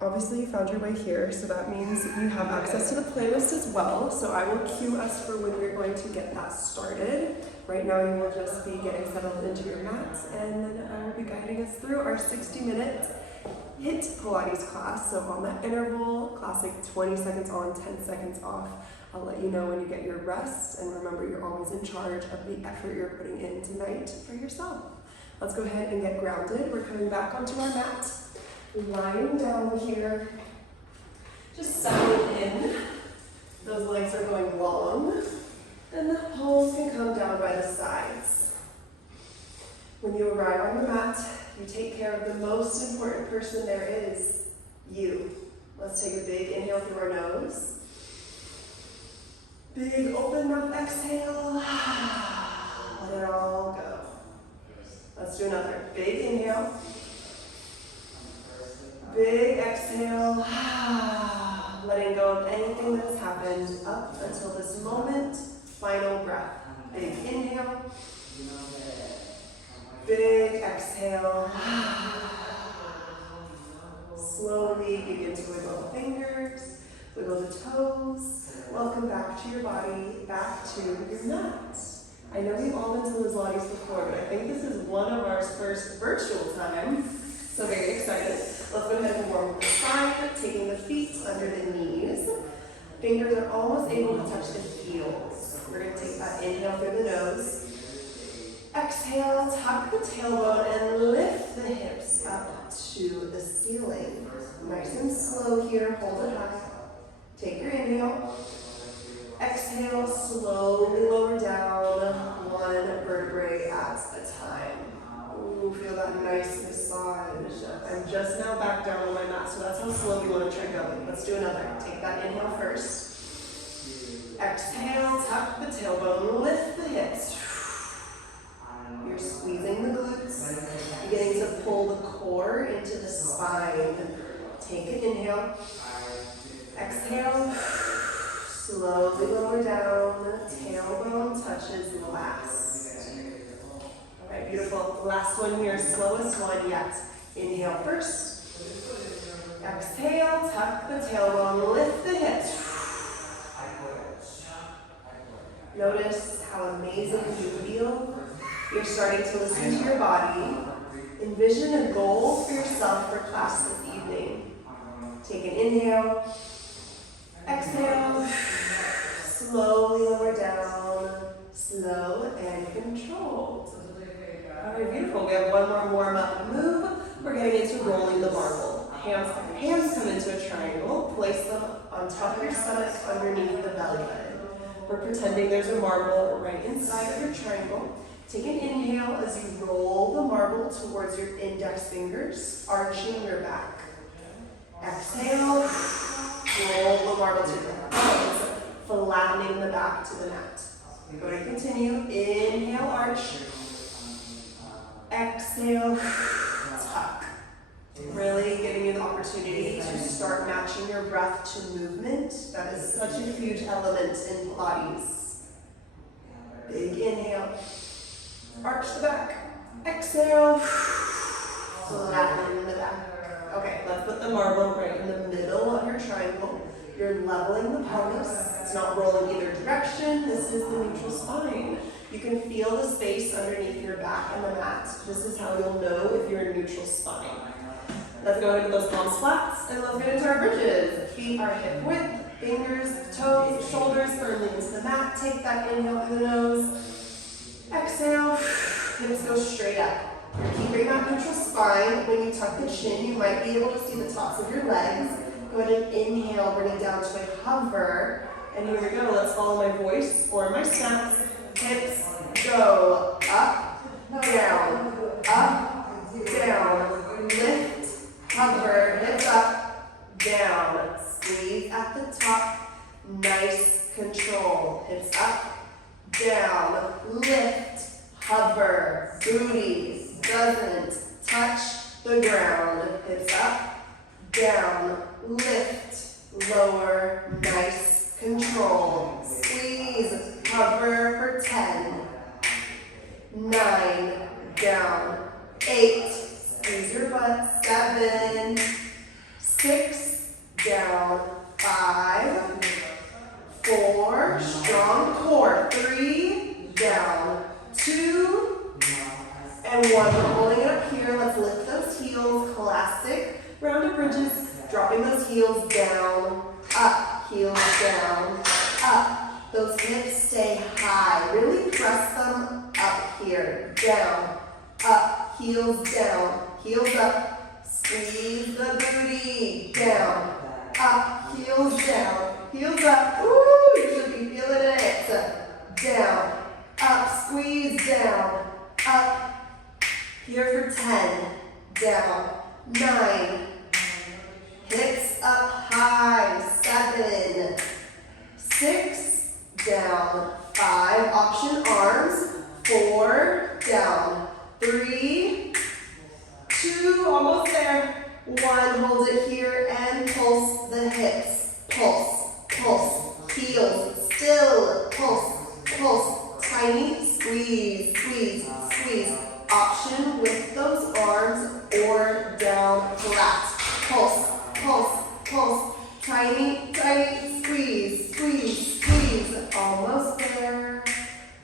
Obviously you found your way here, so that means you have access to the playlist as well. So I will cue us for when we're going to get that started. Right now you will just be getting settled into your mats, and then I will be guiding us through our 60-minute HIIT Pilates class. So on that interval, classic 20 seconds on, 10 seconds off. I'll let you know when you get your rest, and remember you're always in charge of the effort you're putting in tonight for yourself. Let's go ahead and get grounded. We're coming back onto our mat. Lying down here, just settling in. Those legs are going long, and the palms can come down by the sides. When you arrive on the mat, you take care of the most important person there is, you. Let's take a big inhale through our nose. Big open mouth exhale. Let it all go. Let's do another. Big inhale. Big exhale, letting go of anything that has happened up until this moment. Final breath. Big inhale. Big exhale. Slowly begin to wiggle the fingers, wiggle the toes. Welcome back to your body, back to your mat. I know we've all been to LIZLATES before, but I think this is one of our first virtual times. So very excited. Let's go ahead and warm up the spine, taking the feet under the knees. Fingers are almost able to touch the heels. We're going to take that inhale through the nose. Exhale, tuck the tailbone and lift the hips up to the ceiling. Nice and slow here, hold it high. Take your inhale. Exhale, slowly lower down, one vertebrae at a time. Ooh, feel that nice massage. I'm just now back down on my mat, so that's how slow we want to try going. Let's do another. Take that inhale first. Exhale, tuck the tailbone, lift the hips. You're squeezing the glutes, beginning to pull the core into the spine. Take an inhale. Exhale, slowly lower down, tailbone touches last. Okay, beautiful. Last one here, slowest one yet. Inhale first. Exhale, tuck the tailbone, lift the hips. Notice how amazing you feel. You're starting to listen to your body. Envision a goal for yourself for class this evening. Take an inhale. Exhale. Slowly lower down. Slow and controlled. All right, beautiful. We have one more warm-up move. We're getting into rolling the marble. Hands come into a triangle. Place them on top of your stomach underneath the belly button. We're pretending there's a marble right inside of your triangle. Take an inhale as you roll the marble towards your index fingers, arching your back. Exhale, roll the marble to your palms, flattening the back to the mat. We're going to continue. Inhale, arch. Exhale, tuck. Really giving you the opportunity to start matching your breath to movement. That is such a huge element in Pilates. Big inhale. Arch the back. Exhale. Flatten the back. Okay, let's put the marble right in the middle of your triangle. You're leveling the pelvis. It's not rolling either direction. This is the neutral spine. You can feel the space underneath your back and the mat. This is how you'll know if you're in neutral spine. Let's go ahead and put those palms flat, and let's get into our bridges. Feet are hip width, fingers, toes, shoulders firmly into the mat. Take that inhale through the nose. Exhale, hips go straight up. You're keeping that neutral spine. When you tuck the chin, you might be able to see the tops of your legs. Go ahead and inhale, bring it down to a hover. And here we go. Let's follow my voice or my steps. Hips go up, down, lift, hover, hips up, down, squeeze at the top, nice control, hips up, down, lift, hover, booty doesn't touch the ground, hips up, down, lift, lower, nice control, squeeze, hover for 10, 9, down, 8, squeeze your butt, 7, 6, down, 5, 4, strong core, 3, down, 2, and 1. We're holding it up here. Let's lift those heels, classic rounded bridges, dropping those heels down, up, heels down, up. Those hips stay high. Really press them up here, down, up, heels down, heels up. Squeeze the booty, down, up, heels down, heels up. Ooh, you should be feeling it. Down, up, squeeze down, up. Here for 10, down, 9. Hips up high, 7, 6, down, 5, option arms, 4, down, 3, 2, almost there, 1, hold it here and pulse the hips, pulse, pulse, heels, still, pulse, pulse, tiny, squeeze, squeeze, squeeze, option with those arms or down flat, pulse, pulse, pulse, tiny, tiny, squeeze, squeeze, squeeze, almost there,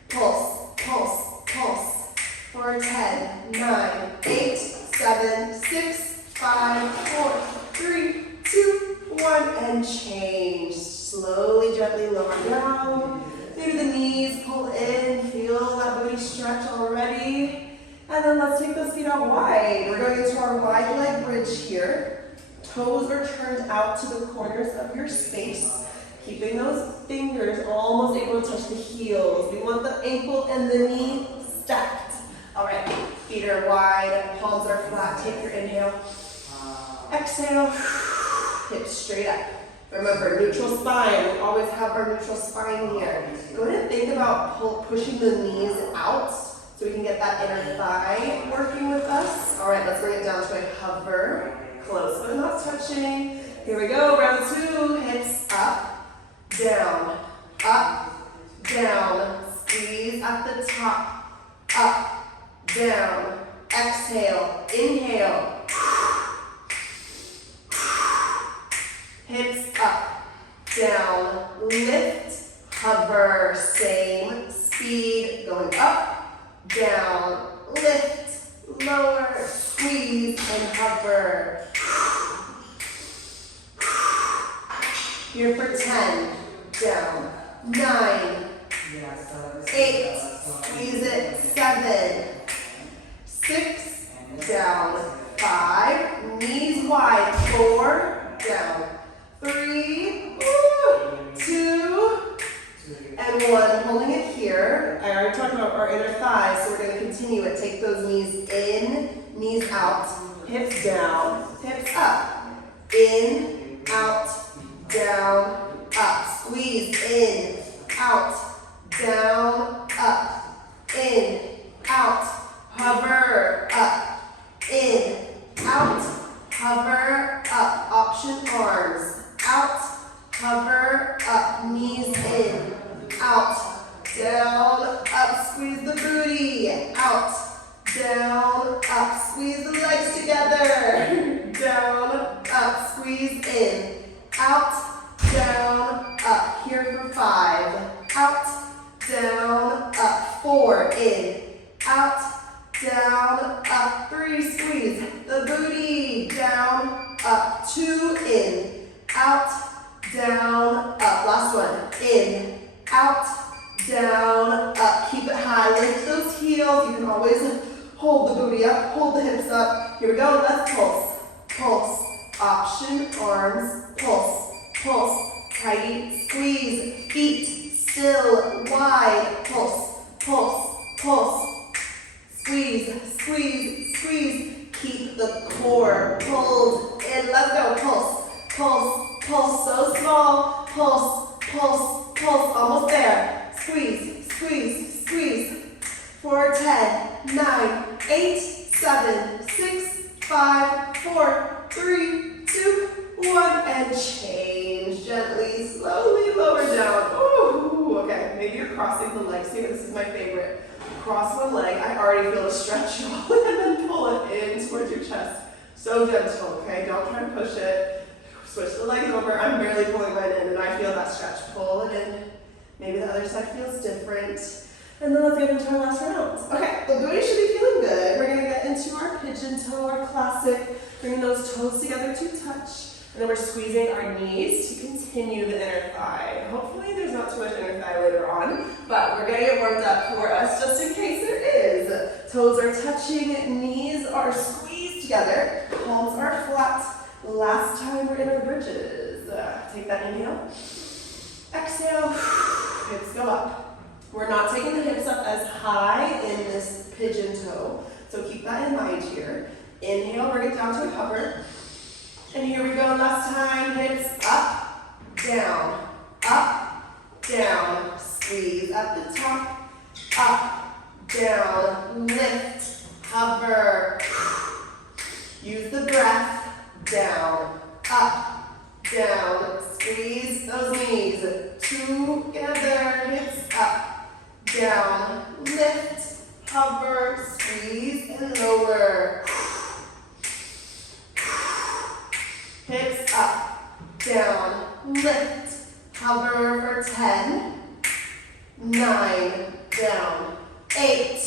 pulse, pulse, pulse, for 10, 9, 8, 7, 6, 5, 4, 3, 2, 1, and change. Slowly, gently lower down. Maybe the knees pull in, feel that booty stretch already. And then let's take those feet out wide. We're going into our wide leg bridge here. Toes are turned out to the corners of your space. Keeping those fingers almost able to touch the heels. We want the ankle and the knee stacked. All right, feet are wide, palms are flat. Take your inhale. Exhale, hips straight up. Remember, neutral spine. We always have our neutral spine here. Go ahead and think about pushing the knees out so we can get that inner thigh working with us. All right, let's bring it down to a hover. Close, but not touching. Here we go, round 2. Hips up, down, down. Squeeze at the top, up, down. Exhale, inhale. Hips up, down, lift, hover, same speed, going up, down, lift, lower, squeeze, and hover. Here for 10, down, 9, 8, squeeze it, 7, 6, down, 5, knees wide, 4, down, 3, 2, and 1. Holding it here. I already talked about our inner thighs, so we're going to continue it. Take those knees in, knees out, hips down, hips up, in, out, down, up. Squeeze in, out, down, up, in, out, hover, up, in, out, hover, up. Option arms, out, hover, up, knees in, out, down, up, squeeze the booty, out, down, up, squeeze the legs together, down, up, squeeze in, out, down, up, here for 5, out, down, up, 4, in, out, down, up, 3, squeeze the booty, down, up, 2, in, out, down, up, last one, in, out, down, up, keep it high, lift those heels, you can always hold the booty up, hold the hips up, here we go, let's pulse, pulse, option, arms, pulse, pulse, tight, squeeze, feet still, wide, pulse, pulse, pulse, squeeze, squeeze, squeeze, keep the core pulled in, let's go, pulse, pulse, pulse, so small, pulse, pulse, pulse, almost there, squeeze, squeeze, squeeze, for 10, 9, 8, 7, 6, 5, 4, 3, 2, 1, and change gently, slowly lower down. Ooh, okay, maybe you're crossing the legs here. This is my favorite. Cross one leg. I already feel a stretch and then pull it in towards your chest. So gentle, okay? Don't try to push it. Switch the legs over. I'm barely pulling mine in, and I feel that stretch. Pull it in. Maybe the other side feels different. And then let's get into our last round. Okay, the booty should be feeling good. We're gonna get into our pigeon toe, our classic, bringing those toes together to touch. And then we're squeezing our knees to continue the inner thigh. Hopefully there's not too much inner thigh later on, but we're getting it warmed up for us just in case there is. Toes are touching, knees are squeezed together, palms are flat. Last time we're in our bridges. Take that inhale. Exhale, hips go up. We're not taking the hips up as high in this pigeon toe, so keep that in mind here. Inhale, bring it down to a hover. And here we go, last time, hips up, down, squeeze at the top, up, down, lift, hover. Use the breath, down, up, down, squeeze those knees, together, hips up, down, lift, hover, squeeze and lower. Hips up, down, lift, hover for 10, 9, down, 8,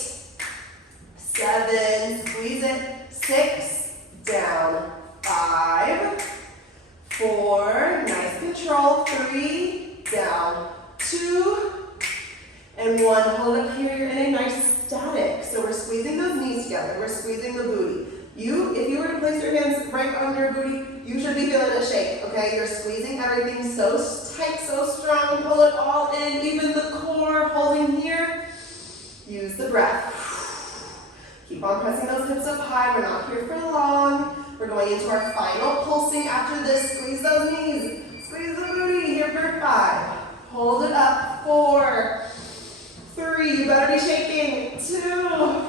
7, squeeze it, 6, down, 5, 4, nice control, 3, down, 2, and 1. Hold up here, you're in a nice static. So we're squeezing those knees together, we're squeezing the booty. If you were to place your hands right on your booty, you should be feeling a shake, okay? You're squeezing everything so tight, so strong, pull it all in, even the core, holding here. Use the breath. Keep on pressing those hips up high, we're not here for long. We're going into our final pulsing after this. Squeeze those knees, squeeze the booty, here for 5. Hold it up, 4, 3, you better be shaking, 2,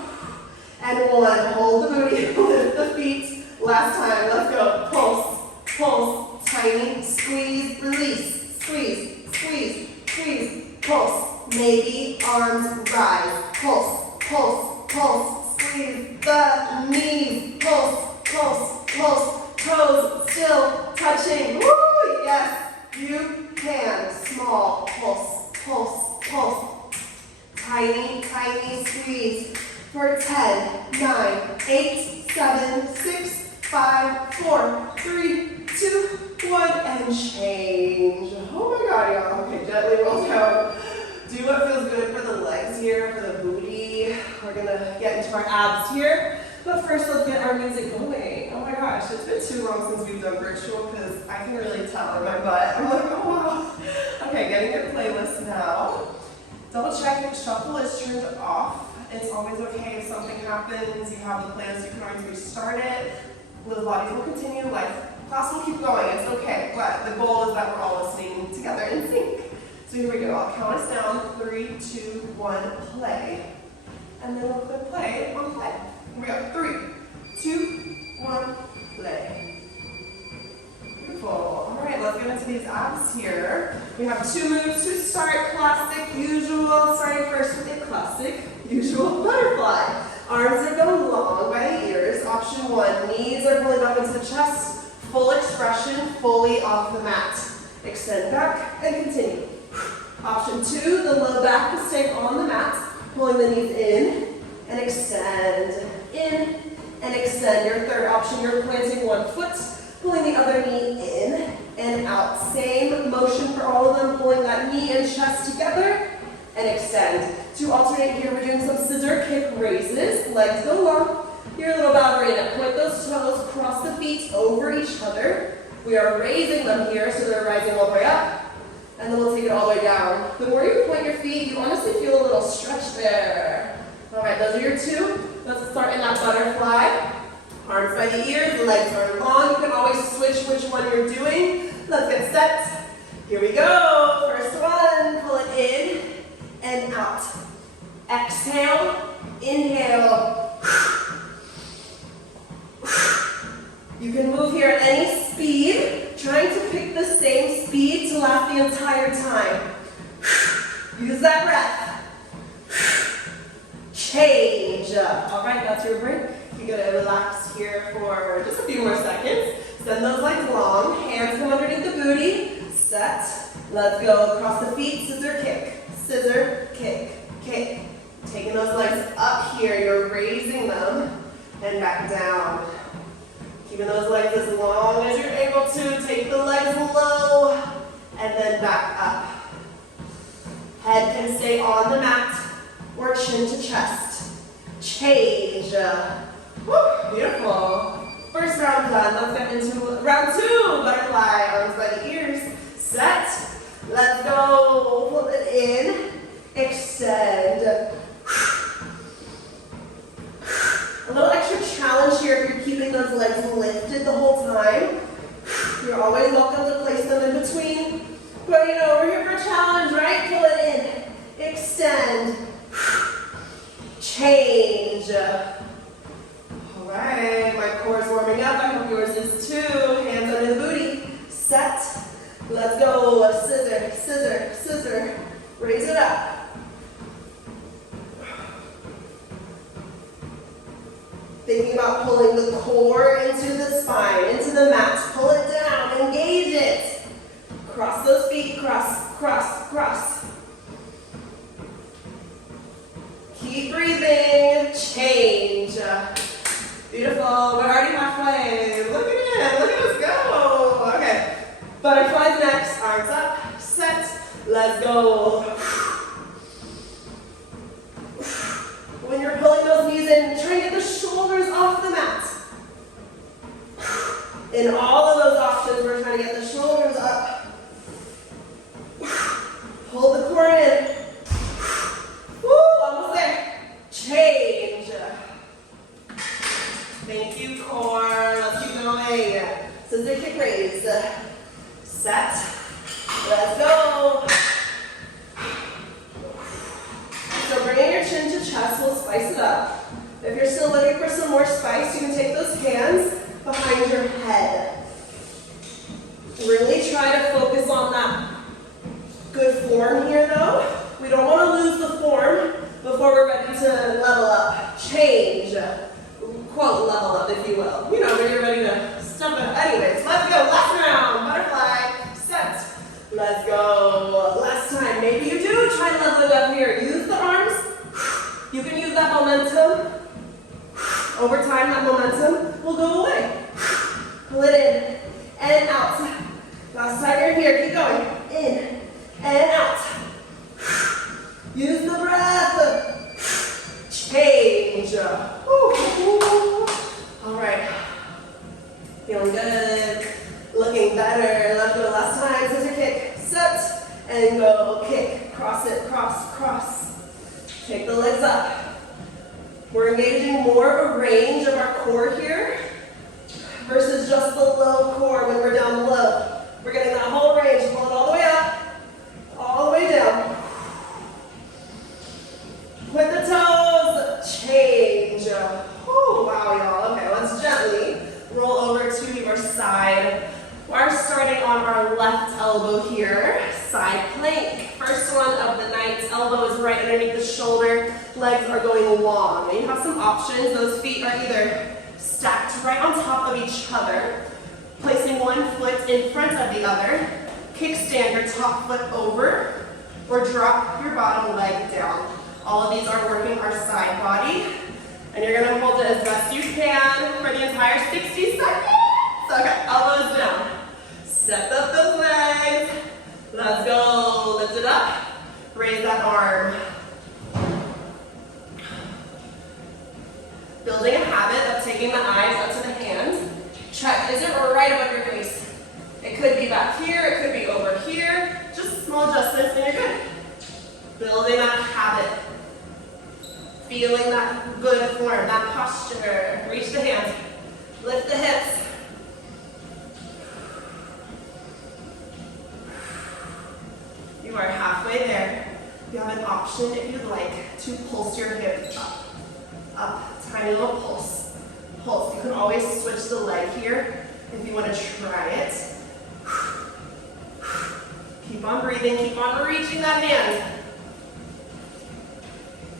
and 1. Hold the booty, lift the feet. Last time, let's go. Pulse, pulse, tiny, squeeze, release, squeeze, squeeze, squeeze, pulse. Maybe arms rise, pulse, pulse, pulse, squeeze the knees, pulse, pulse, pulse, toes still touching. Woo, yes, you can. Small, pulse, pulse, pulse. Tiny, tiny squeeze. For 10, 9, 8, 7, 6, 5, 4, 3, 2, 1, and change. Oh my God, y'all. Okay, gently roll down. Do what feels good for the legs here, for the booty. We're gonna get into our abs here. But first, let's get our music going. Oh my gosh, it's been too long since we've done virtual because I can really tell in my butt. I'm like, oh wow. Okay, getting your playlist now. Double check if shuffle is turned off. It's always okay if something happens, you have the plans, you can always restart it. LIZLATES will continue, class will keep going, it's okay. But the goal is that we're all listening together in sync. So here we go, I'll count us down, 3, 2, 1, play. And then we'll click play on play. Here we go, 3, 2, 1, play. Beautiful. All right, let's get into these abs here. We have 2 moves to start, classic, usual, starting first with a classic. Usual butterfly. Arms are going long by the ears. Option 1, knees are pulling up into the chest. Full expression, fully off the mat. Extend back and continue. Option 2, the low back is staying on the mat. Pulling the knees in and extend. In and extend. Your third option, you're planting one foot, pulling the other knee in and out. Same motion for all of them, pulling that knee and chest together and extend. To alternate here, we're doing some scissor kick raises. Legs go long. You're a little ballerina. Point those toes, cross the feet over each other. We are raising them here so they're rising all the way up. And then we'll take it all the way down. The more you point your feet, you honestly feel a little stretch there. All right, those are your 2. Let's start in that butterfly. Arms by the ears, the legs are long. You can always switch which one you're doing. Let's get set. Here we go. First one, pull it in and out. Exhale, inhale. You can move here at any speed, trying to pick the same speed to last the entire time. Use that breath. Change. All right, that's your break. You're gonna relax here for just a few more seconds. Send those legs long, hands come booty. Set. Let's go. Across the feet. Scissor kick. Scissor kick. Kick. Taking those legs up here. You're raising them and back down. Keeping those legs as long as you're able to. Take the legs low and then back up. Head can stay on the mat or chin to chest. Change. Woo, beautiful. First round done. Let's get into round two. Butterfly, arms by the ears. Set. Let's go. Pull it in. Extend. A little extra challenge here if you're keeping those legs lifted the whole time. You're always welcome to place them in between. But you know, we're here for a challenge, right? Pull it in. Extend. Change. All right, my core is warming up. I hope yours is too. Hands under the booty. Set. Let's go. Scissor, scissor, scissor. Raise it up. Thinking about pulling the core into the spine, into the mat. Pull it down. Engage it. Cross those feet. Cross, cross, cross. Keep breathing. Change. Beautiful. We're already halfway. Look at it. Look at us go. Okay. Butterflies next. Arms up. Set. Let's go. When you're pulling those knees in, try and get the shoulders off the mat. In all of those options, we're trying to get the shoulders up. Pull the core in. Woo, almost there. Change. Thank you, core. Let's keep going. Scissor kick raise. Set. Let's go. So bringing your chin to chest, we'll spice it up. If you're still looking for some more spice, you can take those hands behind your head. Really try to focus on that good form here though. We don't want to lose the form before we're ready to level up. Change. Quote level up, if you will. You know, when you're ready to step it. Anyways, let's go. Last round. Butterfly. Set. Let's go. Last time. Maybe you do try leveling up here. Use the arms. You can use that momentum. Over time, that momentum will go away. Pull it in and out. Last time you're here, keep going. In and out. Use the breath. Change. All right. Feeling good. Looking better. Let's go. Last time. Scissor kick. Set. And go. Kick. Cross it. Cross. Cross. Take the legs up. We're engaging more of a range of our core here versus just the low core when we're down below. We're getting that whole range. Pull it all the way up, all the way down. With the toes, change. Oh, wow, y'all. Okay, let's gently roll over to your side. We're starting on our left elbow here, side plank. First one of the night, elbow is right underneath the shoulder, legs are going long. And you have some options. Those feet are either stacked right on top of each other, placing one foot in front of the other, kickstand your top foot over, or drop your bottom leg down. All of these are working our side body, and you're gonna hold it as best you can for the entire 60 seconds. Okay, elbows down. Step up those legs. Let's go. Lift it up. Raise that arm. Building a habit of taking the eyes up to the hands. Check, is it right above your face? It could be back here, it could be over here. Just small adjustments and you're good. Building that habit. Feeling that good form, that posture. Reach the hands. Lift the hips. You are halfway there. You have an option if you'd like to pulse your hips up. Up, tiny little pulse. Pulse. You can always switch the leg here if you want to try it. Keep on breathing, keep on reaching that hand.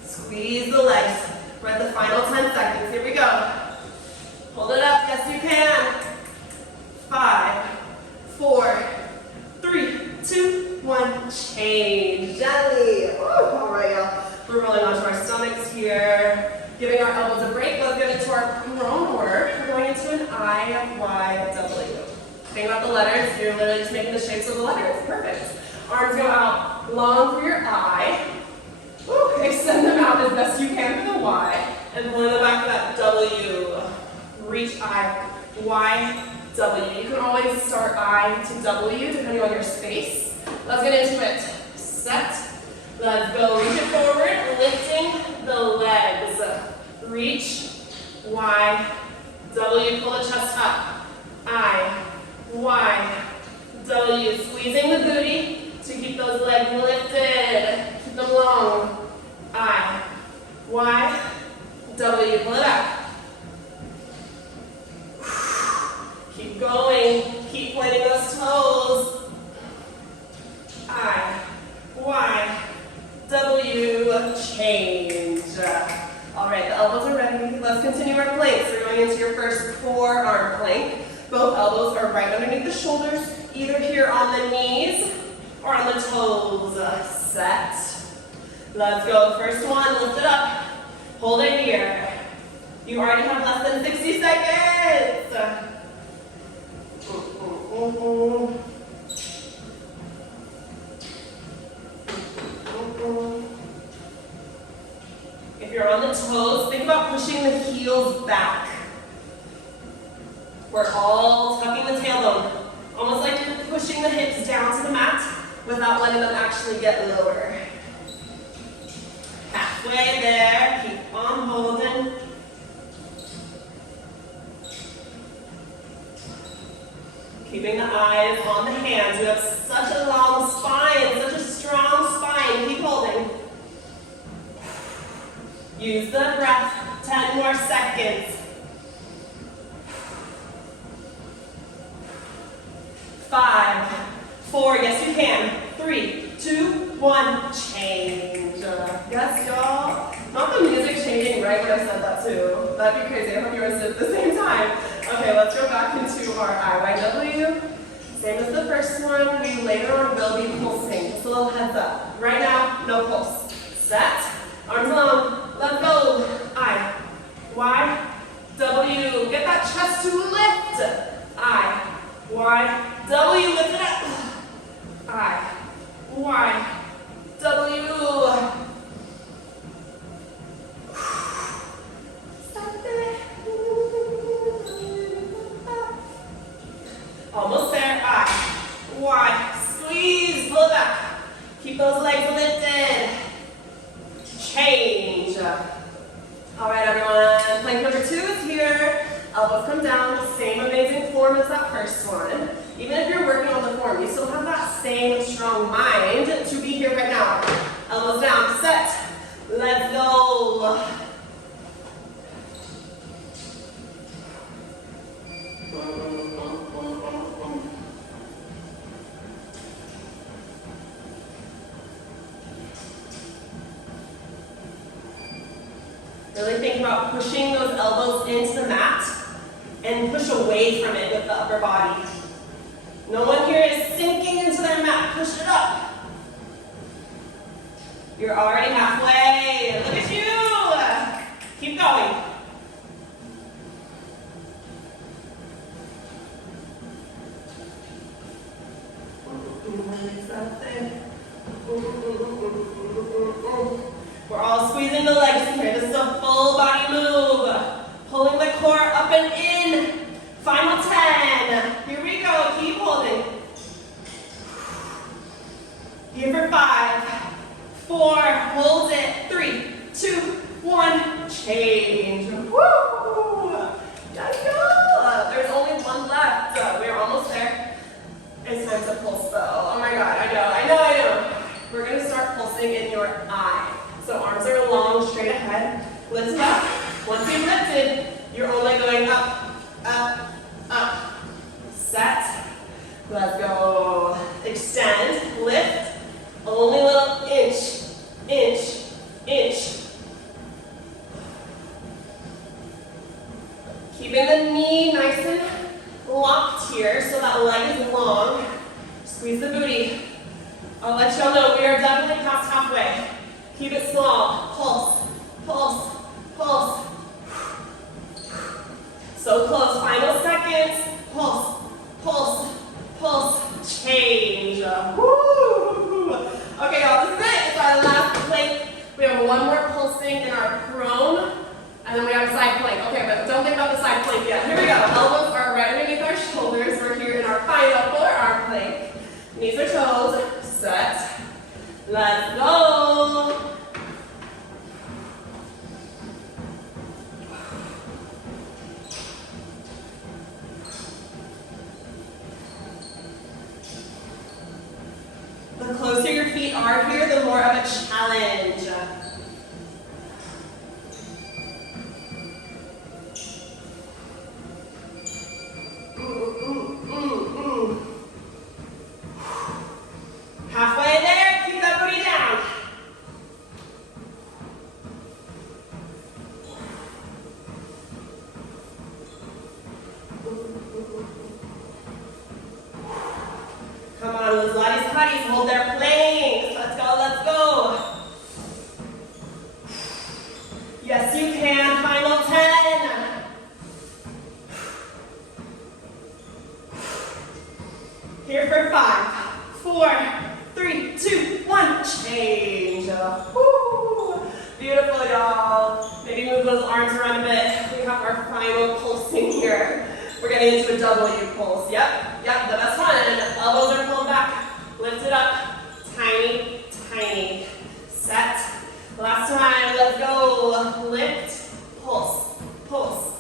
Squeeze the legs. We're at the final 10 seconds. Here we go. Hold it up, yes you can. 5, 4, change. Gently. All right, y'all. We're rolling onto our stomachs here. Giving our elbows a break. Let's get into our prone work. We're going into an IYW. Think about the letters. You're literally just making the shapes of the letters. Perfect. Arms go out long for your I. Woo. Extend them out as best you can for the Y. And pulling them back to that W. Reach I. Y, W. You can always start I to W depending on your space. Let's get into it. Set. Let's go. Reach it forward. Lifting the legs. Reach. Y, W. Pull the chest up. I, Y, W. Squeezing the booty to keep those legs lifted. Keep them long. I, Y, W. Pull it back. Keep going. Keep pointing those toes. I, Y, W. Change. All right, the elbows are ready. Let's continue our planks. We're going into your first forearm plank. Both elbows are right underneath the shoulders, either here on the knees or on the toes. Set. Let's go. First one, lift it up. Hold it here. You already have less than 60 seconds. If you're on the toes, think about pushing the heels back. We're all tucking the tailbone, almost like you're pushing the hips down to the mat without letting them actually get lower. Halfway there, keep on holding. Keeping the eyes on the hands. You have such a long spine, such a strong spine. Keep holding. Use the breath. 10 more seconds. 5, 4, yes you can. 3, 2, 1, change. Yes, y'all. Not the music changing right when I said that too. That'd be crazy. I hope you guys did it at the same time. Okay, let's go back into our IYW. Same as the first one. We later on will be pulsing. Just a little heads up. Right now, no pulse. Set. Arms long. Let go. I. Y. W. Get that chest to lift. I. Y. W. Lift it up. I. Y. W. Almost there. I. Y. Squeeze. Pull it back. Keep those legs lifted. Change. All right, everyone. Plank number 2 is here. Elbows come down. Same amazing form as that first one. Even if you're working on the form, you still have that same strong mind to be here right now. Elbows down. Set. Let's go. Really think about pushing those elbows into the mat and push away from it with the upper body. No one here is sinking into their mat. Push it up. You're already halfway. Look at you. Keep going. We're all squeezing the legs here. This is a full body move. Pulling the core up and in. Final 10. Here we go. Keep holding. Here for 5, 4. Hold it. 3, 2, 1. Change. Woo! Let's go. There's only one left. We're almost there. It's time to pulse though. Oh my God. I know. We're going to start pulsing in your eye. So arms are long, straight ahead. Lift it up. Once you've lifted, you're only going up, up, up. Set. Let's go. Extend. Lift. Only a little inch, inch, inch. Keeping the knee nice and locked here so that leg is long. Squeeze the booty. I'll let y'all know we are definitely past halfway. Keep it small. Pulse, pulse, pulse. So close. Final seconds. Pulse, pulse, pulse. Change. Woo! Okay, y'all, this is it. It's our last plank. We have one more pulsing in our prone, and then we have a side plank. Okay, but don't think about the side plank yet. Here we go. Elbows are right underneath our shoulders. We're here in our final forearm plank. Knees or toes. Set. Let's go. The closer your feet are here, the more of a challenge. Halfway there, keep that booty down. Come on, those Pilates putties, hold their planks. Let's go, let's go. Yes, you can. Final 10. Here for 5, 4, 3, 2, 1. Change. Woo. Beautiful, y'all. Maybe move those arms around a bit. We have our final pulsing here. We're getting into a W pulse. Yep, the best one. Elbows are pulled back. Lift it up. Tiny, tiny. Set. Last time. Let's go. Lift. Pulse. Pulse.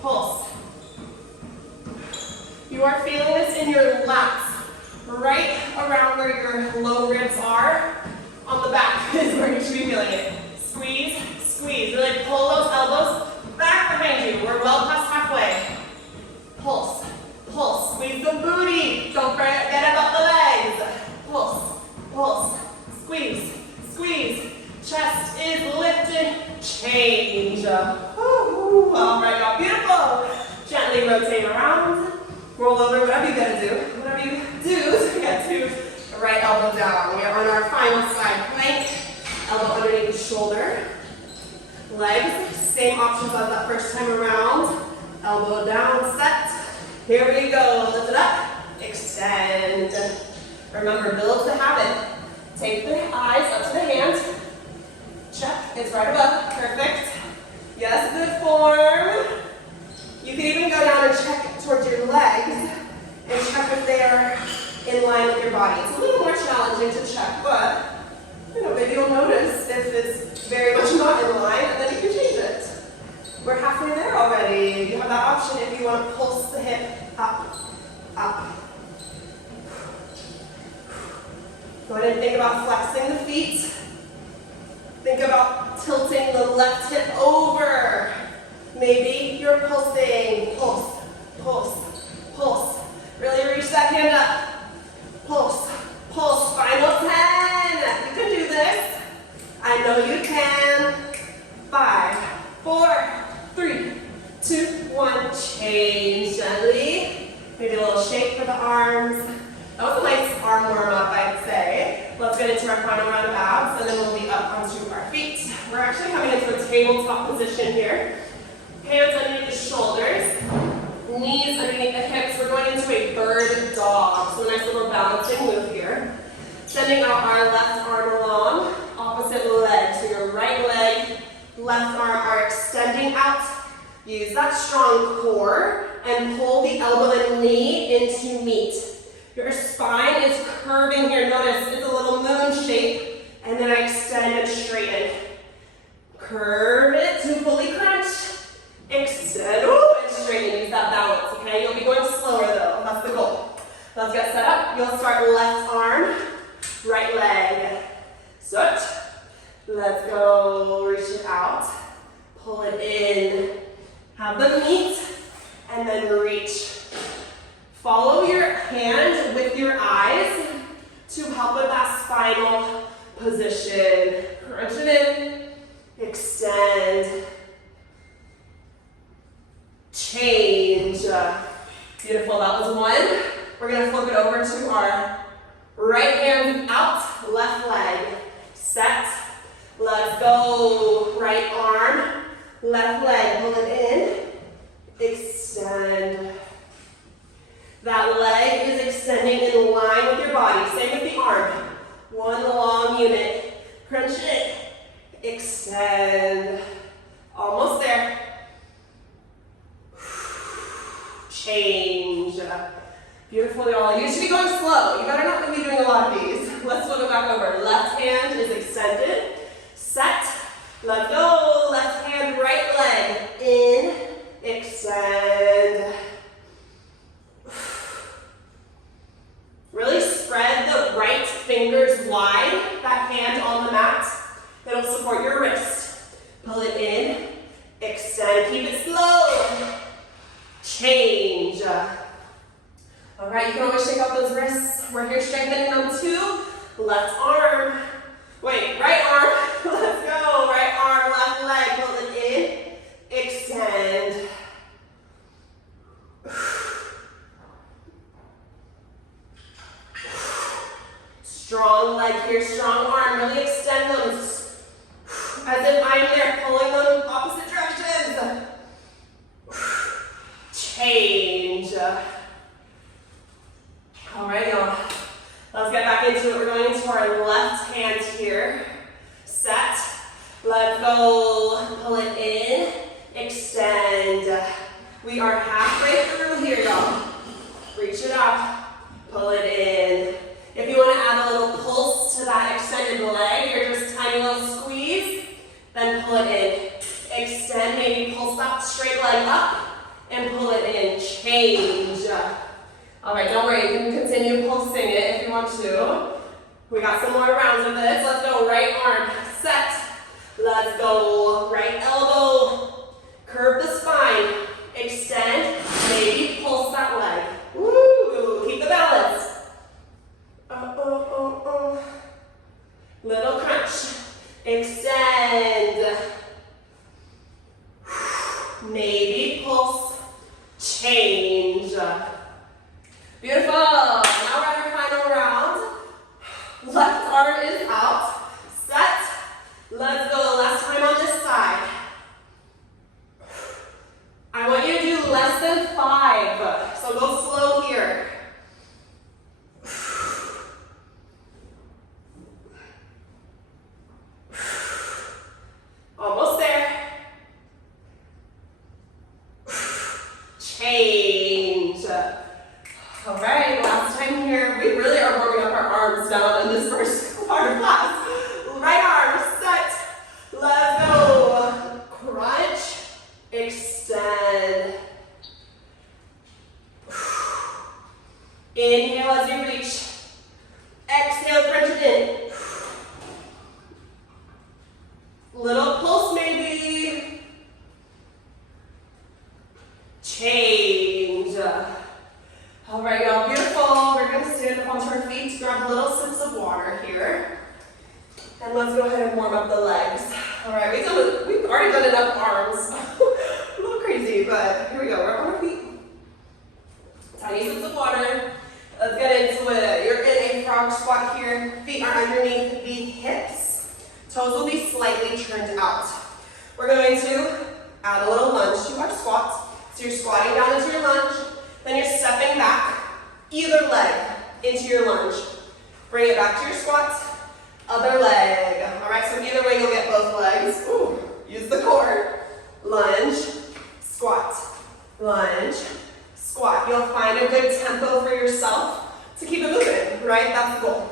Pulse. You are feeling this in your lats. Right around where your low ribs are. On the back is where you should be feeling it. Squeeze, squeeze. Really pull those elbows back behind you. We're well past halfway. Pulse, pulse, squeeze the booty. Don't forget about the legs. Pulse, pulse, squeeze, squeeze. Chest is lifted. Change. Woo-hoo. All right, y'all, beautiful. Gently rotate around. Roll over, whatever you gotta do. Whatever you do to get to the right elbow down. We are on our final side plank. Elbow underneath the shoulder. Legs, same options as that first time around. Elbow down, set. Here we go. Lift it up. Extend. Remember, build the habit. Take the eyes up to the hand. Check. It's right above. Perfect. Yes, good form. You can even go down and check towards your legs and check if they are in line with your body. It's a little more challenging to check, but maybe you'll notice if it's very much not in line, and then you can change it. We're halfway there already. You have that option if you want to pulse the hip up, up. Go ahead and think about flexing the feet. Think about tilting the left hip over. Maybe you're pulsing. Pulse, pulse, pulse. Really reach that hand up. Pulse, pulse. Final 10. You can do this. I know you can. 5, 4, 3, 2, 1. Change gently. Maybe a little shake for the arms. That was a nice arm warm-up, I'd say. Let's get into our final round of abs, and then we'll be up onto our feet. We're actually coming into a tabletop position here. Hands underneath the shoulders, knees underneath the hips. We're going into a bird dog. So a nice little balancing move here. Sending out our left arm along, opposite leg. So your right leg, left arm are extending out. Use that strong core and pull the elbow and knee into meet. Your spine is curving here. Notice it's a little moon shape. And then I extend and straighten. Curve it to fully crunch. Extend, and straighten. Use that balance, okay? You'll be going slower though. That's the goal. Let's get set up. You'll start left arm, right leg. Switch. Let's go. Reach it out. Pull it in. Have the meet, and then reach. Follow your hand with your eyes to help with that spinal position. Crunch it in. Extend. Change. Beautiful, that was one. We're gonna flip it over to our right hand out. left leg. Set. Let's go. Right arm, left leg. Pull it in. Extend. That leg is extending in line with your body. Same with the arm. One long unit. Crunch it. Extend. Almost there. Change. Beautiful, y'all. You should be going slow. You better not be doing a lot of these. Let's flip it back over. Left hand is extended. Set. Let go. Left hand, right leg. In. Extend. Really spread the right fingers wide. That hand on the mat. It'll support your wrist. Pull it in. Extend. Keep it slow. Change. All right, you can always shake out those wrists. We're here strengthening them too. Left arm. Wait, right arm. Let's go. Right arm, left leg. Pull it in. Extend. Strong leg here, strong arm. Really extend them. As if I'm there, pulling them opposite directions. Change. All right, y'all. Let's get back into it. We're going into our left hand here. Set. Let's go. Pull it in. Extend. We are halfway through here, y'all. Reach it up. Pull it in. If you want to add a little pulse to that extended leg, or just tiny little squeeze, then pull it in. Extend, maybe pulse that straight leg up, and pull it in. Change. All right, don't worry, you can continue pulsing it if you want to. We got some more rounds of this. Let's go, right arm, set. Let's go, right elbow, curve the spine, extend, maybe pulse that leg. Woo, keep the balance. Little crunch, extend, maybe pulse, change. Beautiful. Now we're at our final round. Left arm is out. Set. Let's go. Last time on this side. I want you to do less than 5. So go slow here. Almost there. Change. All right, last time here. We really are warming up our arms down in this first part of class. Right arm, set. Let's go. Crunch. Extend. Inhale as you reach. Exhale, crunch it in. Little pulse maybe. Change. All right, y'all, beautiful. We're going to stand up onto our feet, grab little sips of water here. And let's go ahead and warm up the legs. All right, we've already done enough arms. A little crazy, but here we go. We're up on our feet. Tiny sips of water. Let's get into it. You're in a frog squat here. Feet are underneath the hips. Toes will be slightly turned out. We're going to add a little lunge to our squat. So you're squatting down into your lunge. Then you're stepping back, either leg into your lunge. Bring it back to your squat, other leg. All right, so either way you'll get both legs. Ooh, use the core. Lunge, squat, lunge, squat. You'll find a good tempo for yourself to keep it moving, right? That's the goal.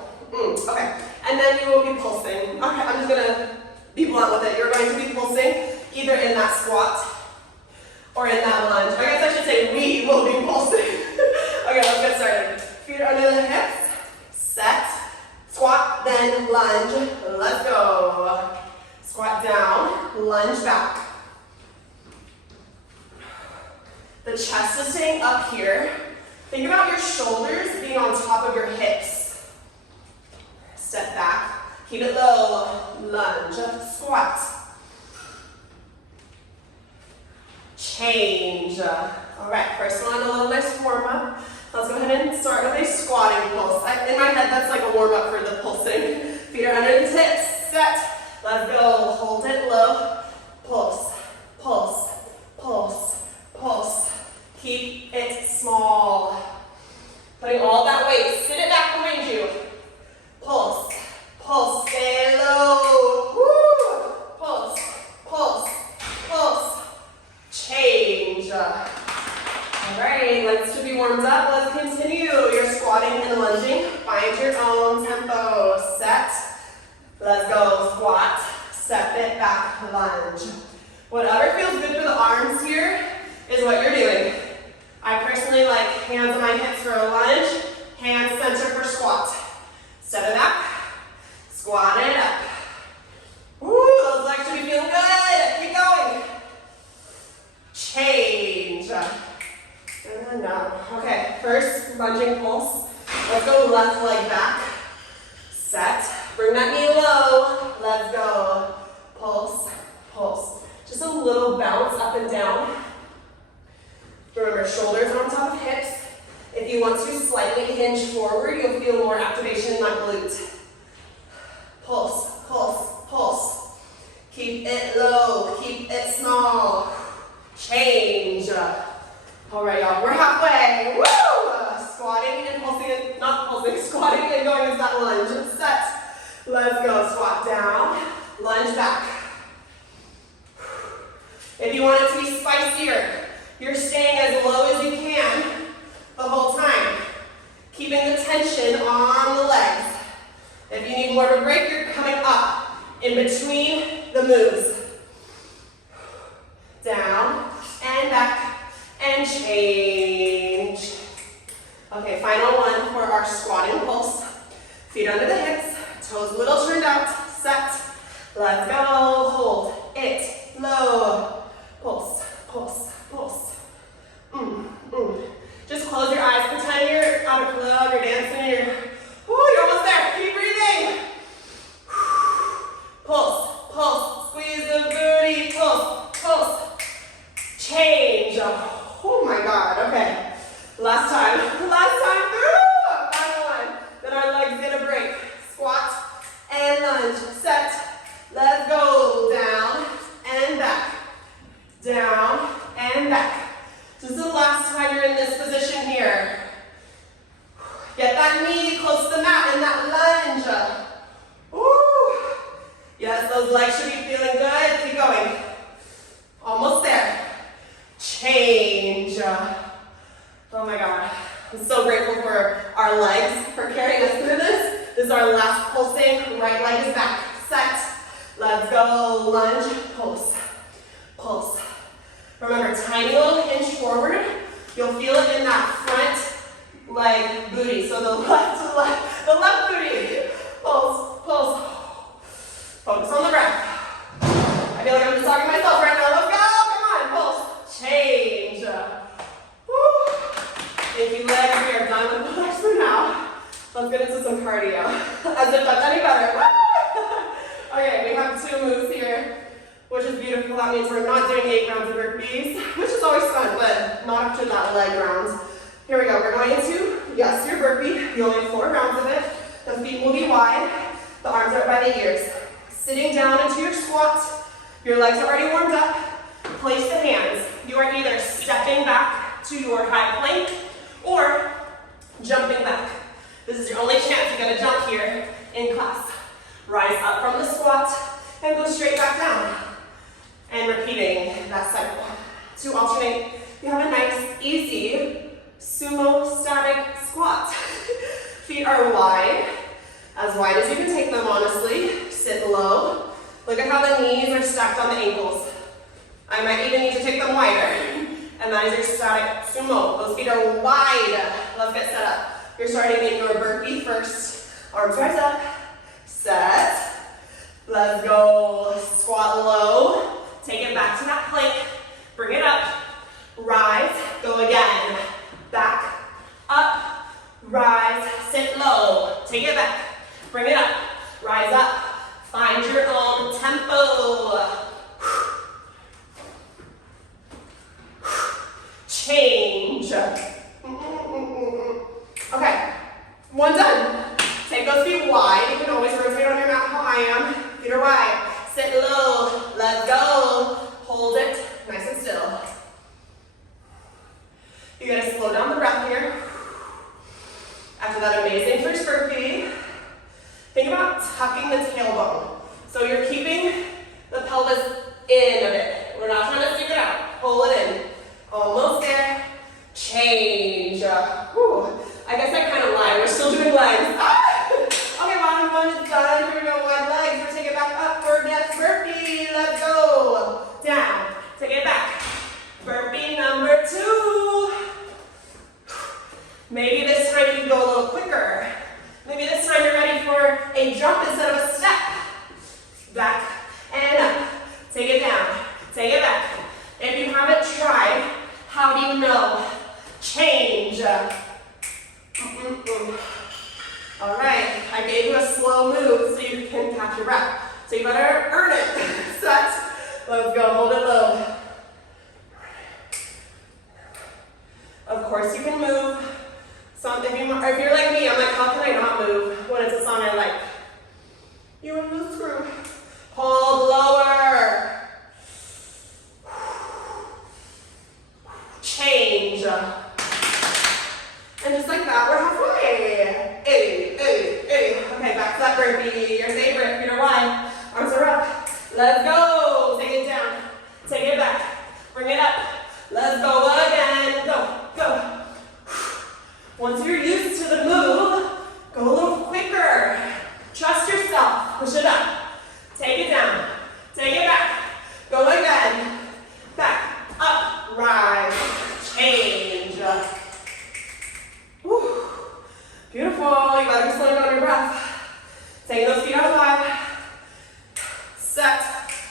Okay, and then you will be pulsing. Okay, I'm just gonna be blunt with it. You're going to be pulsing either in that squat or in that lunge. I guess I should say we will be pulsing. Okay, let's get started. Feet are under the hips. Set. Squat, then lunge. Let's go. Squat down, lunge back. The chest is staying up here. Think about your shoulders being on top of your hips. Step back. Keep it low. Lunge. Squat. Change. All right, first one, a little nice warm up. Let's go ahead and start with a squatting pulse. In my head, that's like a warm up for the pulsing. that weight. Sit it back behind you. Pulse, pulse, stay low. Woo! Pulse, pulse, pulse. Change. All right, legs should be warmed up. Let's continue. You're squatting and lunging. Find your own tempo. Set. Let's go. Squat. Step it back. Lunge. Whatever feels good for the arms here is what you're doing. I personally like hands on my hips for a lunge, hands center for squat. Step it back. Squat it up. Woo, those legs should be feeling good. Keep going. Change. And down. Okay, first lunging pulse. Let's go left leg back. Set. Bring that knee low. Let's go. Pulse, pulse. Just a little bounce up and down. Remember, shoulders on top of hips. If you want to slightly hinge forward, you'll feel more activation in that glute. Pulse, pulse, pulse. Keep it low, keep it small. Change. All right, y'all, we're halfway. Woo! Squatting and pulsing, not pulsing, squatting and going into that lunge. Set. Let's go. Squat down, lunge back. If you want it to be spicier, you're staying as low as you can the whole time, keeping the tension on the legs. If you need more of a break, you're coming up in between the moves. Down and back and change. Okay, final one for our squatting pulse. Feet under the hips, toes a little turned out, set. Let's go, hold it, low. Pulse, pulse, pulse. Just close your eyes, pretend you're out of club, you're dancing, you're almost there, keep breathing. Pulse, pulse, squeeze the booty, pulse, pulse. Change. Oh my God, okay. Last time through. Final one. Then our legs get a break. Squat and lunge, set. Let's go, down and back. Down and back. This is the last time you're in this position here. Get that knee close to the mat in that lunge. Woo. Yes, those legs should be feeling good. Keep going. Almost there. Change. Oh my God. I'm so grateful for our legs for carrying us through this. This is our last pulsing. Right leg is back. Set. Let's go. Lunge. Pulse. Pulse. Remember, tiny little hinge forward. You'll feel it in that front leg booty. So the left booty. Pulse, pulse. Focus on the breath. I feel like I'm just talking to myself right now. Let's go. Come on, pulse. Change. Woo. Thank you, legs. We are done with the legs for now. Let's get into some cardio. As if that's any better. Okay, we have 2 moves here, which is beautiful. That means we're not doing 8 rounds of burpees, which is always fun, but not up to that leg round. Here we go. We're going into, yes, your burpee. You only have 4 rounds of it. The feet will be wide. The arms are by the ears. Sitting down into your squat. Your legs are already warmed up. Place the hands. You are either stepping back to your high plank or jumping back. This is your only chance to get a jump here in class. Rise up from the squat and go straight back down. And repeating that cycle. To alternate, you have a nice, easy sumo static squat. Feet are wide as you can take them, honestly. Sit low. Look at how the knees are stacked on the ankles. I might even need to take them wider. And that is your static sumo. Those feet are wide. Let's get set up. You're starting in your burpee first. Arms rise up. Set. Let's go. Squat low. Take it back to that plank. Bring it up. Rise. Go again. Back. Up. Rise. Sit low. Take it back. Bring it up. Rise up. Find your own tempo. Change. Okay. One done. Take those feet wide. You can always rotate on your mat how I am. Feet are wide. Sit low. Let's go. Hold it. Nice and still. You gotta slow down the breath here. After that amazing first burpee, think about tucking the tailbone. So you're keeping the pelvis in a bit. We're not trying to stick it out. Pull it in. Almost there. Change. Whew. I guess I kind of lied. We're still doing legs. Ah! Okay, bottom one is done. Here we go. Wide legs. We're taking it back up for next burpee. Let's go. Down. Take it back. Burpee number 2. Maybe this time you can go a little quicker. Maybe this time you're ready for a jump instead of a step. Back and up. Take it down. Take it back. If you haven't tried, how do you know? Change. All right, I gave you a slow move so you can catch your breath. So you better earn it. Set. Let's go. Hold it low. Of course you can move. If you're like me, I'm like, how can I not move when it's a song I like? You want to move through. Hold lower. Change. And just like that, we're halfway. Okay, back to that burpee. Your favorite. Feet are wide. Arms are up. Let's go. Take it down. Take it back. Bring it up. Let's go again. Go, go. Once you're used to the move, go a little quicker. Trust yourself. Push it up. Take it down. Take it back. Go again. Back, up, rise, change. Whew. Beautiful. You gotta be slowing down your breath. Take those feet out wide. Set.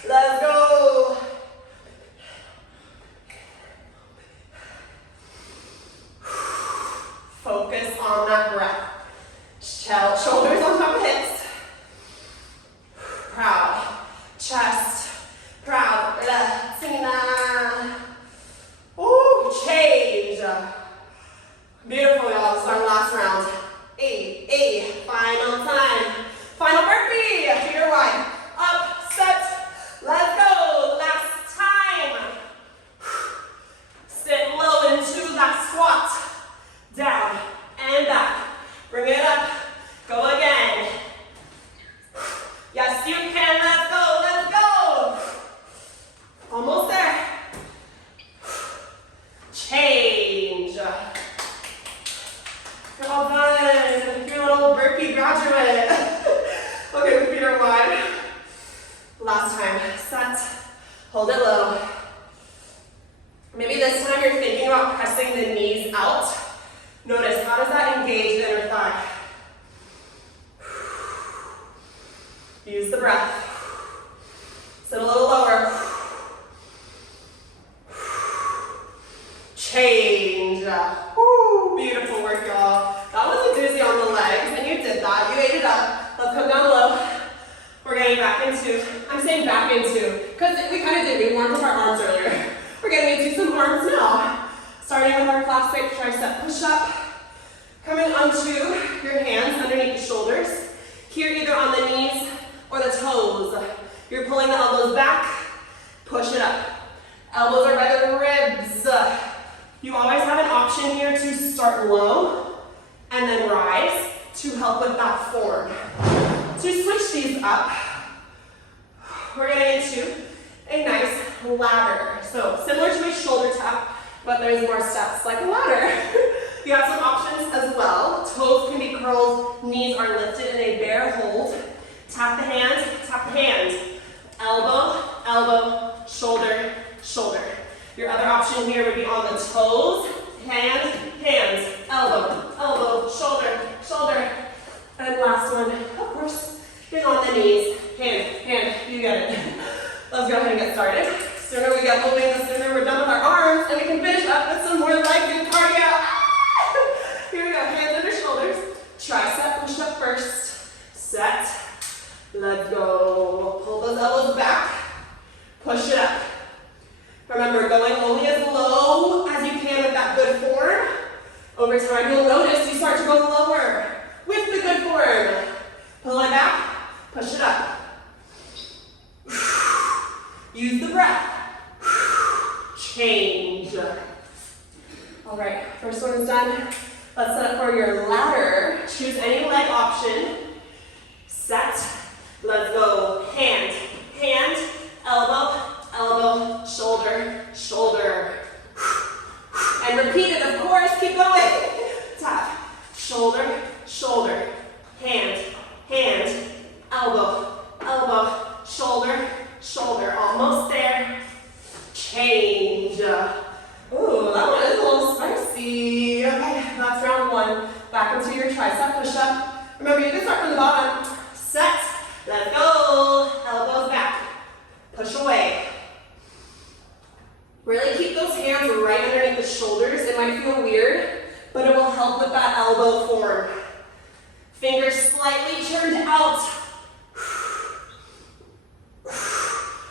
Let's go. Focus on that breath. Shoulders on top of hips. Proud. Chest. Proud. Latina. Ooh, change. Beautiful, y'all. This is our last round. Final time. Final burpee. Feet are wide. Up, set. Let's go. Last time. Sit low into that squat. Down and back. Bring it up. Go again. Yes, you can. Let's go. Let's go. Almost there. Change. You're all done. You're a little burpee graduate. Okay, the feet are wide. Last time. Set. Hold it low. Maybe this time you're thinking about pressing the knees out. Notice, how does that engage the inner thigh? Use the breath. Sit a little lower. Change. Woo, beautiful work, y'all. That was a doozy on the legs, and you did that. You ate it up. Let's come down low. We're getting back into, I'm saying back into, because we kind of did. We warmed up our arms earlier. We're getting into some arms now. Starting with our classic tricep push-up. Coming onto your hands underneath the shoulders. Here, either on the knees or the toes. You're pulling the elbows back. Push it up. Elbows are by the ribs. You always have an option here to start low and then rise to help with that form. To switch these up, we're getting into a nice ladder. So similar to a shoulder tap, but there's more steps like a ladder. You have some options as well. Toes can be curled, knees are lifted in a bear hold. Tap the hand, tap the hand. Elbow, elbow, shoulder, shoulder. Your other option here would be on the toes, hand, hands, elbow, elbow, shoulder, shoulder. And last one, of course, is on the knees, hand, hand. You get it. Let's go ahead and get started. The sooner we get moving, the sooner we're done with our arms, and we can finish up with some more legs and cardio. Here we go, hands under shoulders. Tricep push up first. Set. Let's go. Pull those elbows back. Push it up. Remember, going only as low as you can with that good form. Over time, you'll notice you start to go lower with the good form. Pull it back. Push it up. Use the breath. Change. All right, first one is done. Let's set up for your ladder. option. Set. Let's go. Hand, hand, elbow, elbow, shoulder, shoulder. And repeat it, of course, keep going. Tap, shoulder, shoulder, hand, hand, elbow, elbow, shoulder, shoulder. Almost there. Change. Ooh, that one is a little spicy. Okay, that's round one. Back into your tricep push-up. Remember, you can start from the bottom. Set. Let's go. Elbows back. Push away. Really keep those hands right underneath the shoulders. It might feel weird, but it will help with that elbow form. Fingers slightly turned out.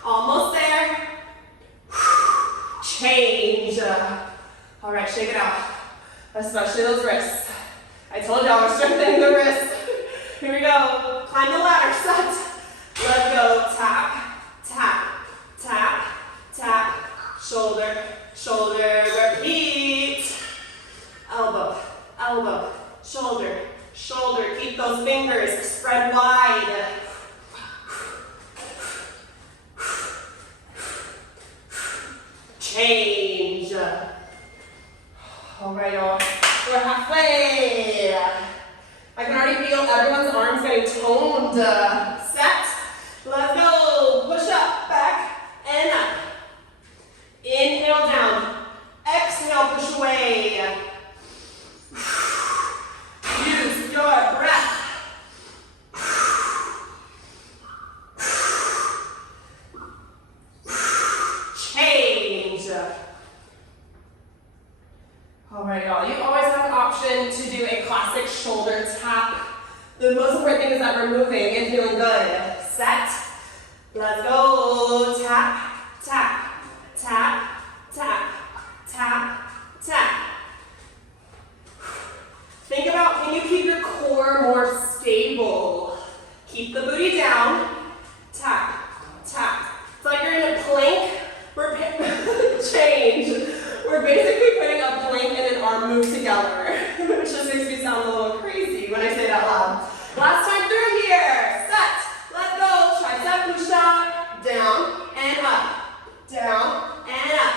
Almost there. Change. All right, shake it out. Especially those wrists. I told y'all we're strengthening the wrists. Here we go. Climb the ladder. Set. Let's go. Tap, tap, tap, tap. Shoulder, shoulder. Repeat. Elbow, elbow, shoulder, shoulder. Keep those fingers spread wide. Change. All right, y'all. We're halfway. I can already feel everyone's arms getting toned. Set. Let's go. Push up, back, and up. Inhale down. Exhale, push away. Use your breath. Change. All right, y'all. You always have an option to do a classic shoulder tap. The most important thing is that we're moving and feeling good. Set. Let's go. Tap, tap, tap, tap, tap, tap. Think about, can you keep your core more stable? Keep the booty down. Tap, tap. It's like you're in a plank. Change. We're basically putting a plank and an arm move together, which just makes me sound a little crazy when I say that loud. Last time through here. Set. Let's go. Tricep push up. Down and up. Down and up.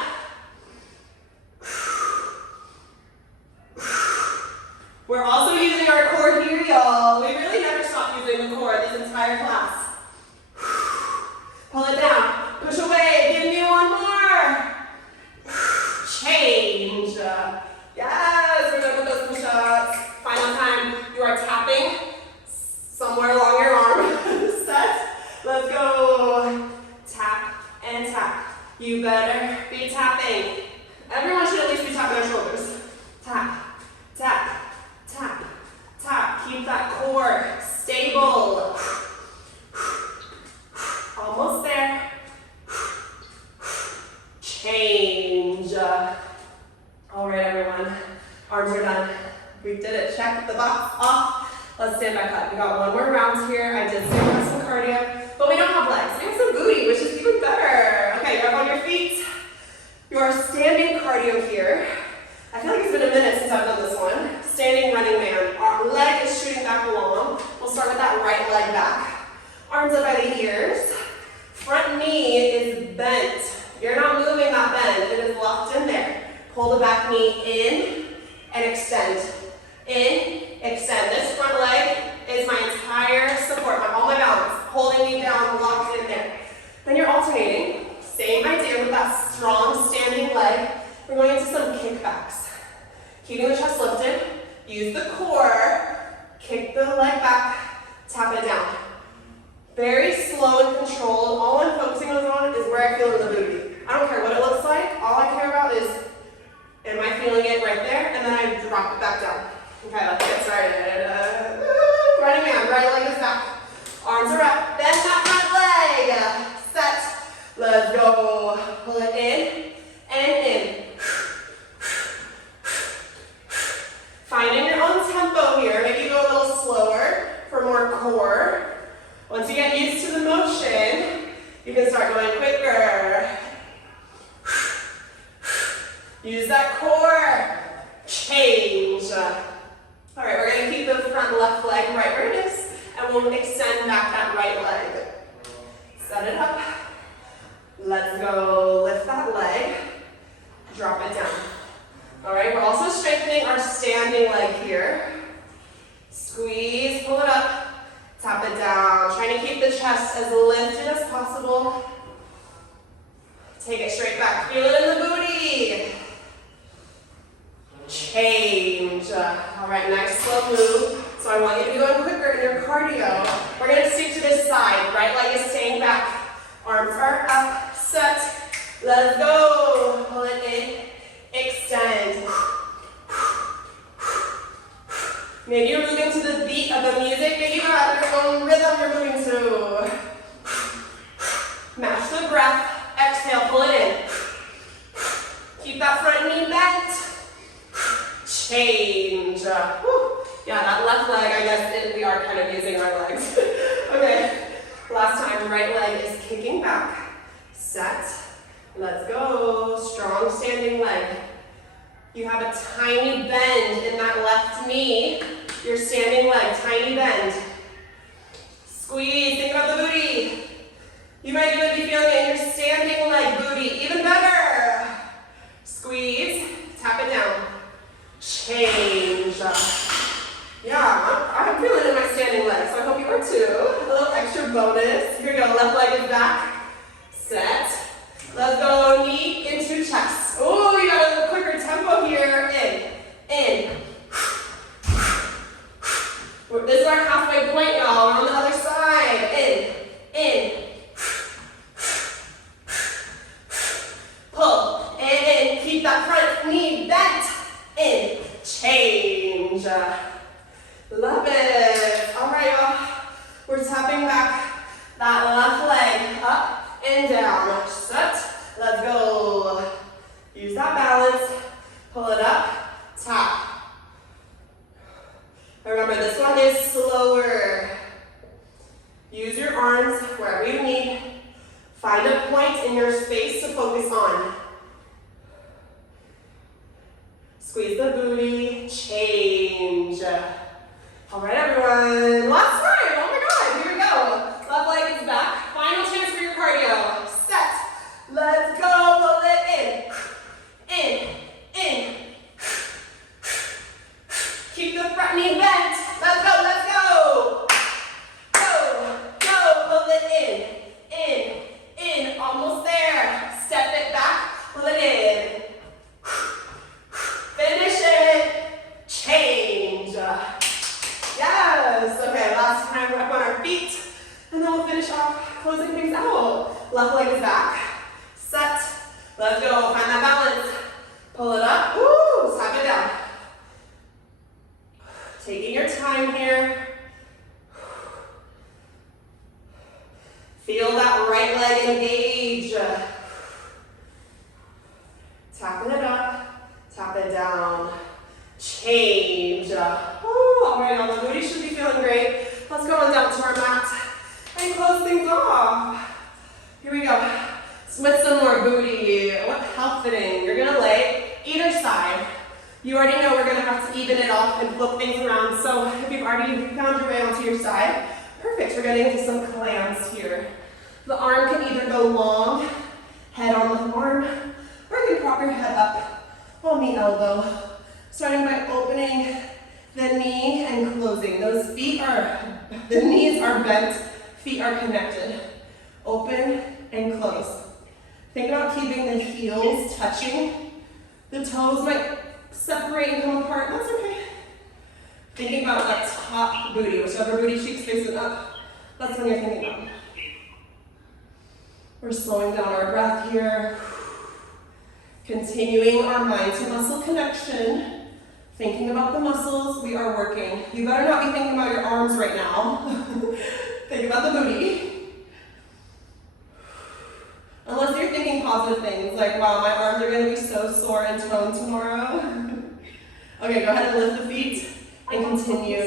We're also using our core here, y'all. We really never stop using the core this entire class. Pull it down. Push away. Give me one more. Change. Yes, we're done with those push-ups. Final time. You are tapping somewhere along your arm. Set. Let's go. Tap and tap. You better be tapping. Everyone should at least be tapping their shoulders. Tap, tap, tap, tap. Keep that core stable. Almost there. Change. All right, everyone. Arms are done. We did it. Check the box off. Let's stand back up. We got one more round here. I did say we have some cardio, but we don't have legs. We have some booty, which is even better. Okay, you're up on your feet. Your standing cardio here. I feel like it's been a minute since I've done this one. Standing running man. Our leg is shooting back along. We'll start with that right leg back. Arms up by the ears. Front knee is bent. You're not moving that bend. It is locked in there. Pull the back knee in and extend. In, extend. This front leg is my entire support, all my balance, holding me down, locked in there. Then you're alternating. Same idea with that strong standing leg. We're going into some kickbacks. Keeping the chest lifted. Use the core. Kick the leg back. Tap it down. Very slow and controlled. All I'm focusing on is where I feel in the booty. I don't care what it looks like. All I care about is, am I feeling it right there? And then I drop it back down. Okay, let's get started. Running man, right leg is back. Arms are up. Bend that front leg. Set. Let's go. Pull it in and in. Finding your own tempo here. Maybe you go a little slower for more core. Once you get used to the motion, you can start going quicker. Use that core. Change. All right, we're going to keep the front left leg right where it is, and we'll extend back that right leg. Set it up. Let's go, lift that leg, drop it down. All right, we're also strengthening our standing leg here. Squeeze, pull it up, tap it down. Trying to keep the chest as lifted as possible. Take it straight back, feel it in the booty. Change. All right, nice slow move. So I want you to be going quicker in your cardio. We're gonna stick to this side. Right leg is staying back. Arms are up, set. Let's go. Pull it in, extend. Maybe you're moving to the beat of the music. Maybe you have your own rhythm you're moving to. Match the breath. Exhale, pull it in. Keep that front knee bent. Change. Whew. Yeah, that left leg, I guess we are kind of using our legs. Okay, last time, right leg is kicking back. Set. Let's go. Strong standing leg. You have a tiny bend in that left knee. Your standing leg, tiny bend. Squeeze, think about the booty. You might even be feeling it in your standing leg booty, even better. Squeeze, tap it down. Change. Yeah, I'm feeling it in my standing leg, so I hope you are too. A little extra bonus. Here we go, left leg is back. Set. Let's go, knee into chest. Oh, you got a little quicker tempo here. In. This is our halfway point, y'all. We're on the other side. In. Pull, and keep that front knee bent. In, change. Love it. All right, y'all. We're tapping back that left leg up and down. Set. Let's go. Use that balance. Pull it up. Tap. Remember, this one is slower. Use your arms wherever you need. Find a point in your space to focus on. Squeeze the booty, change. All right, everyone, last time. Oh my God, here we go. Left leg is back. Final chance for your cardio. Set. Let's go, pull it in. Keep the front knee bent. Let's go. Go, pull it in. Almost there. Step it back, pull it in. Finish it. Change. Yes. Okay, last time we're up on our feet. And then we'll finish off closing things out. Left leg is back. Set. Let's go. Find that balance. Pull it up. Woo. Tap it down. Taking your time here. Feel that right leg engage. Tapping it up. Tap it down. Change. All right, all the booty should be feeling great. Let's go on down to our mat and close things off. Here we go. With some more booty. What health fitting. You're gonna lay either side. You already know we're gonna have to even it off and flip things around. So if you've already found your way onto your side, perfect. We're getting into some clams here. The arm can either go long, head on the arm, or you can prop your head up on the elbow. Starting by opening the knee and closing. The knees are bent, feet are connected. Open and close. Think about keeping the heels touching. The toes might separate and come apart, that's okay. Thinking about that top booty, whichever booty cheek's facing up, that's when you're thinking about. We're slowing down our breath here. Continuing our mind to muscle connection. Thinking about the muscles we are working. You better not be thinking about your arms right now. Think about the booty. Unless you're thinking positive things, like, wow, my arms are gonna be so sore and toned tomorrow. Okay, go ahead and lift the feet and continue.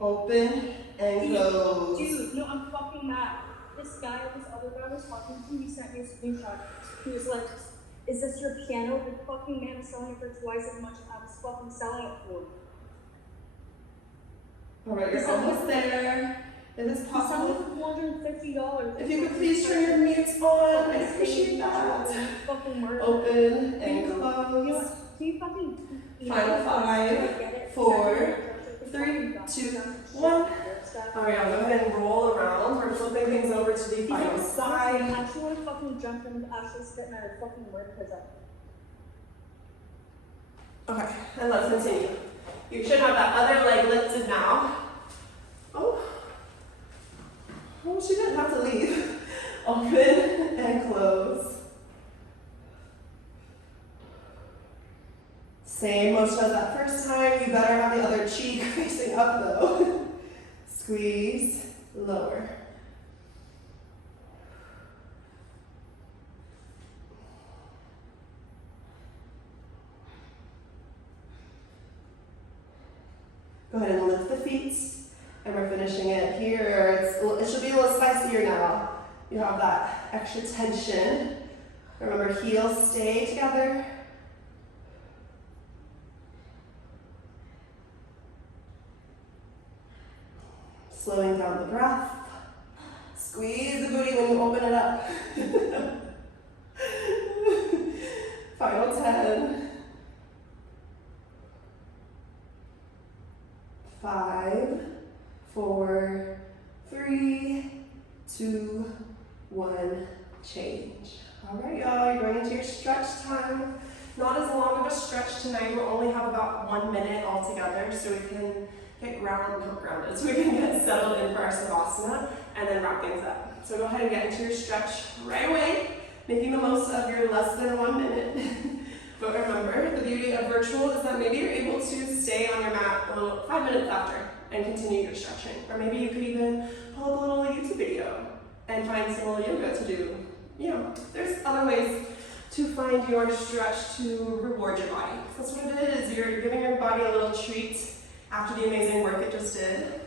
Open and close. Dude, no, I'm fucking mad. This other guy was talking to me, he sent me a screenshot. He was like, is this your piano? The fucking man is selling it for twice as much as I was fucking selling it for. All right, you're almost there. If it's possible, $450. if you could please turn your mutes on, I appreciate that. Open and close. Final 5, 4, 3, 2, 1. All right, I'll go ahead and roll around. We're flipping things over to the final side. I actually want to fucking jump and actually spit and I fucking word because Okay, and let's continue. You should have that other leg lifted now. Oh, she didn't have to leave. Open and close. Same motion as that first time. You better have the other cheek facing up though. Squeeze, lower. Go ahead and lift the feet, and we're finishing it here. It should be a little spicier now. You have that extra tension. Remember, heels stay together. Slowing down the breath. Squeeze the booty when you open it up. Final 10. 5, 4, 3, 2, 1, change. All right, y'all, you're going into your stretch time. Not as long of a stretch tonight. We'll only have about 1 minute altogether, so we can get grounded, so we can get settled in for our savasana and then wrap things up. So go ahead and get into your stretch right away, making the most of your less than 1 minute. But remember, the beauty of virtual is that maybe you're able to stay on your mat a little 5 minutes after and continue your stretching. Or maybe you could even pull up a little YouTube video and find some little yoga to do. You know, there's other ways to find your stretch to reward your body. That's what it is. You're giving your body a little treat after the amazing work it just did.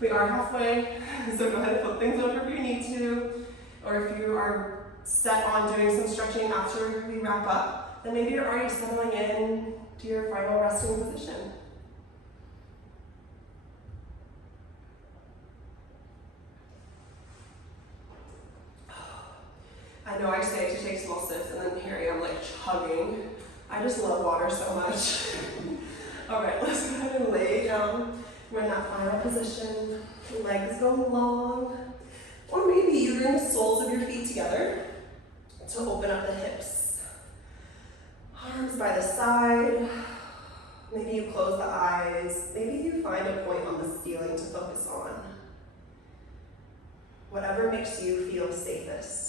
We are halfway, so go ahead and flip things over if you need to. Or if you are set on doing some stretching after we wrap up, then maybe you're already settling in to your final resting position. I know I say to take small sips, and then here I am like chugging. I just love water so much. All right, let's go ahead and lay down. We're in that final position. Legs go long. Or maybe you bring the soles of your feet together to open up the hips. Arms by the side. Maybe you close the eyes. Maybe you find a point on the ceiling to focus on. Whatever makes you feel safest.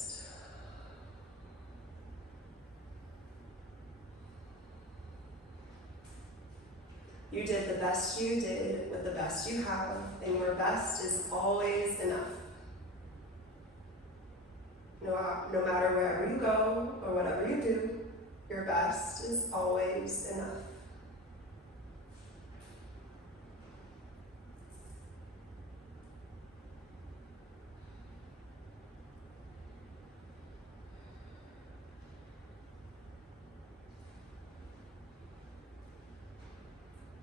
You did the best you did with the best you have, and your best is always enough. No matter wherever you go or whatever you do, your best is always enough.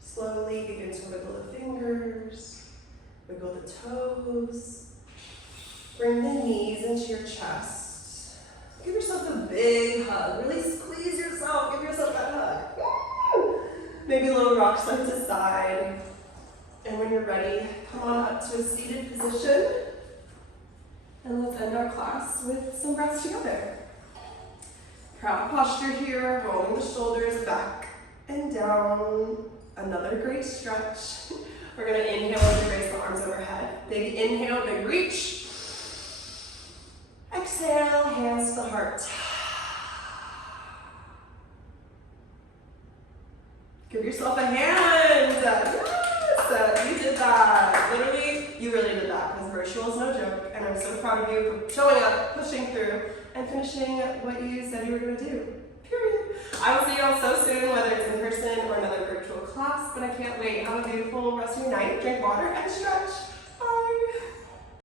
Slowly begin to wiggle the fingers, wiggle the toes. Bring the knees into your chest. Give yourself a big hug. Really squeeze yourself. Give yourself that hug. Maybe a little rock side to side. And when you're ready, come on up to a seated position. And let's end our class with some breaths together. Proud posture here, rolling the shoulders back and down. Another great stretch. We're gonna inhale as we raise the arms overhead. Big inhale, big reach. Exhale, hands to the heart. Give yourself a hand. Yes, you did that. Literally, you really did that because virtual is no joke. And I'm so proud of you for showing up, pushing through, and finishing what you said you were gonna do. Period. I will see you all so soon, whether it's in person or another virtual class, but I can't wait. Have a beautiful rest of your night. Drink water, extra.